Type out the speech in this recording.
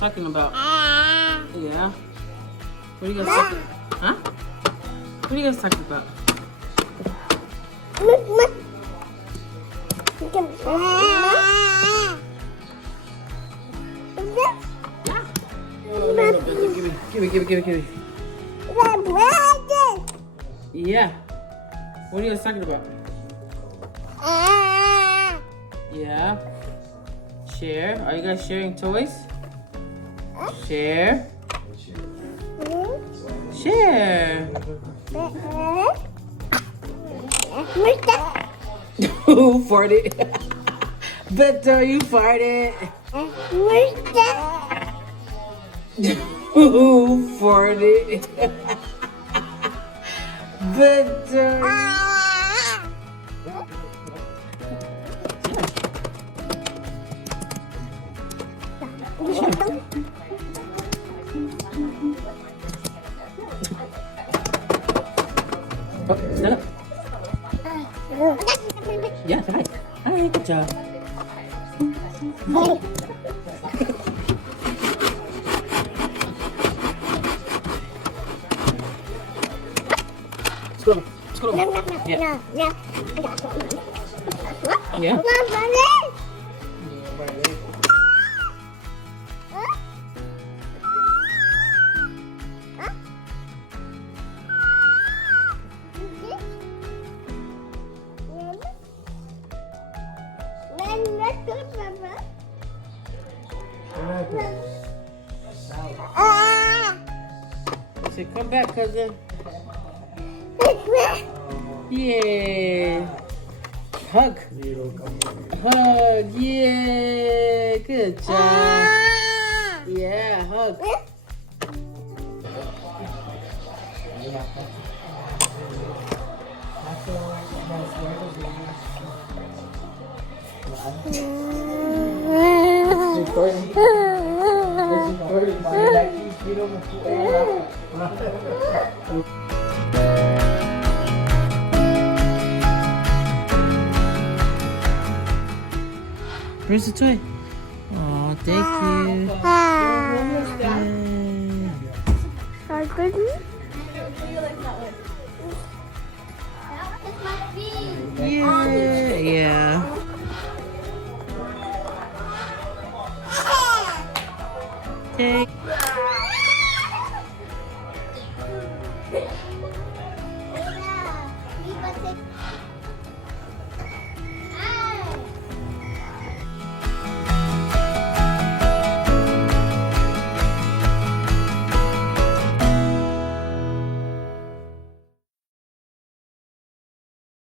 talking about? Yeah. What are you guys talking about? Huh? What are you guys talking about? Give me. Yeah. What are you guys talking about? Yeah. Share. Are you guys sharing toys? Share. Share. Who farted? Bethel, you farted. Who farted? Bethel. Oh, stand up. Yeah, say hi. Hi, good job. Scroll. Yeah. Yeah. Say, come back, cousin. Yeah. Hug. Hug. Yeah. Good job. Yeah, hug. Where's the toy? Oh, thank you. Yeah.